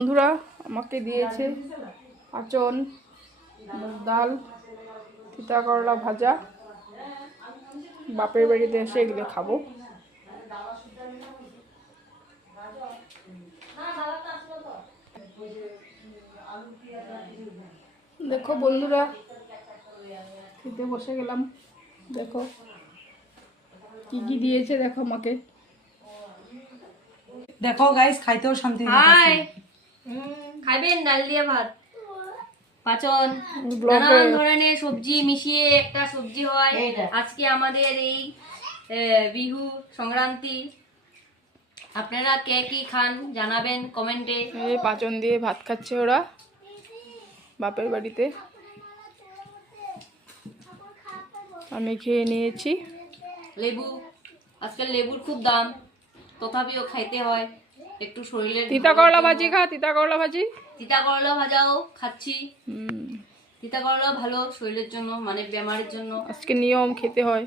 বন্ধুরা আমাকে দিয়েছে আচন, মুগ ডাল, তিতা করলা ভাজা। বাপের বাড়িতে এসে এগুলো খাবো। দেখো বন্ধুরা, খেতে বসে গেলাম। দেখো কি কি দিয়েছে, দেখো আমাকে। দেখো গাইস, খাইতেও শান্তি হাই, খাইবেন ডাল দিয়ে ভাত। পাচন নানান ধরনের সবজি মিশিয়ে একটা সবজি হয়। আজকে আমাদের এই বিহু সংক্রান্তি, আপনারা কে কি খান জানাবেন কমেন্টে। এই পাচন দিয়ে ভাত খাচ্ছে ওরা বাপের বাড়িতে। আমি খেয়ে নিয়েছি। লেবু, আজকাল লেবুর খুব দাম, তথাপিও খাইতে হয় একটু শরীরের। তিতা করলা ভাজি খা, তিতা করলা ভাজি। তিতা করলা ভাজাও খাচ্ছি। তিতা করলা ভালো শরীরের জন্য, মানে বেমারের জন্য। আজকে নিয়ম খেতে হয়।